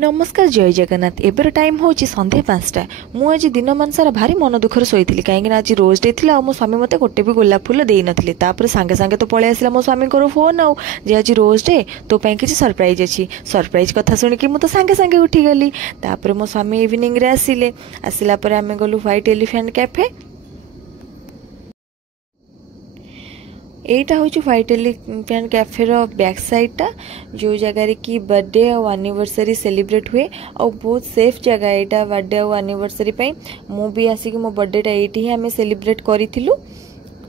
नमस्कार जय जगन्नाथ। एबर टाइम हूँ संध्या 5टा। मुझे दिन मान सारा भारी मन दुखर शोई कहीं आज रोज डे थी। मो स्वामी मत गोटे भी गोलाप फूल दे नथिले। सांगे सांगे तो पलि आसला मो स्वामी को फोन जे आज रोज डे तो किसी सरप्राइज अच्छी। सरप्राइज कथा शुणिकी मुझे सांगे सांगे उठीगली। मो स्वामी इवनिंग रे आसिले। आसला आम गलु व्हाइट एलिफेंट कैफे। एटा हूँ व्हाइट एलिफेंट कैफे रो बैक साइडटा जो जगार कि बर्थडे और एनिवर्सरी सेलिब्रेट हुए और बहुत सेफ जगह यहाँ बर्थडे और एनिवर्सरी मु भी आसिक मो बर्थडेटा ये आम सेलिब्रेट करूँ।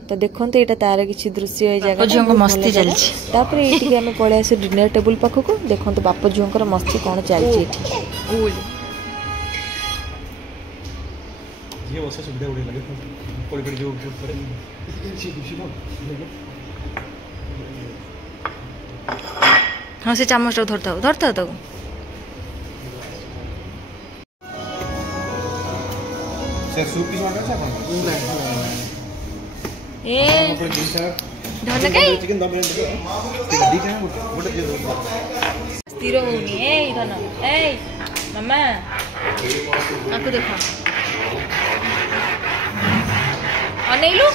तो देखो तो यहाँ तार किसी दृश्य जगह मस्ती चलती आम पलि आस डिनर टेबुल पाखक। देखो तो बाप झील मस्ती कौन चलती। हाँ से चामच धरता तक स्थिर होनी धन मामा आपको देखा अनैलु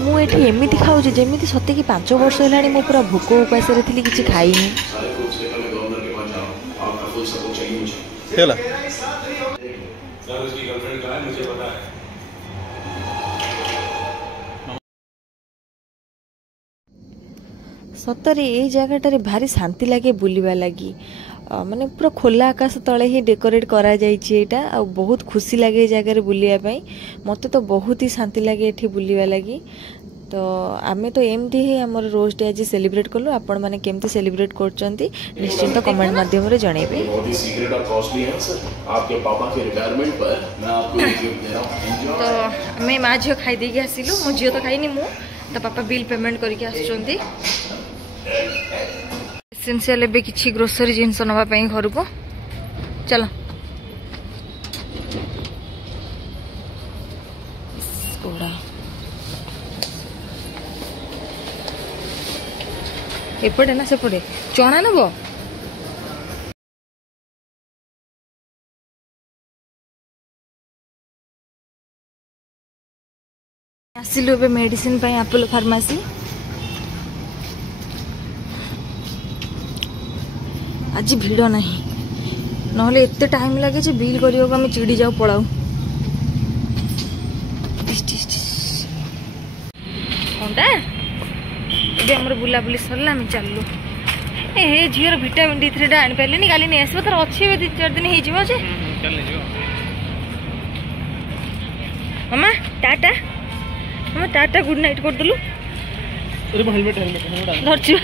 मुझे एमती खाऊँ जमी सत्य कि 5 वर्ष है मु पूरा भोक उपास थी कि खाईनी। सतरे ये जगह भारी शांति लगे बुलवा लगी। माने पूरा खोला आकाश तले ही डेकोरेट करा जाइछी। आ बहुत खुशी लगे जगह बुलायापाई। मत तो बहुत ही शांति लगे ये बुलवा लगी। तो आमे तो एमती ही आम रोज डे आज सेलिब्रेट कलु। आपण माने केमती सेलिब्रेट करछंती निश्चिंत कमेंट माध्यम रे जणेबे। तो आमे मा झियो खाई देकी आसिलु। मो झियो तो खाइनी मु तो पापा बिल पेमेंट करके आछंती। एसेंशियल एबे किछि ग्रोसरी जिंस नवा पई घर को चलो। कोड़ा एपटे ना सेपटे चना नब आसिलु एबे मेडिसिन पई अपोलो फार्मेसी। आज भिड़ नहीं नहले एते टाइम लगे जे बिल करियो आम चिड़ी जाऊ पड़ाऊ। कौनटा ये आमर बुलाबुली सरला आम चलू। ए झीर विटामिन D3 आनी पारे काली नहीं आसो तार अच्छे 2-4 दिन हो मामा टाटा। मामा टाटा गुड नाइट कर देलु। धरछु।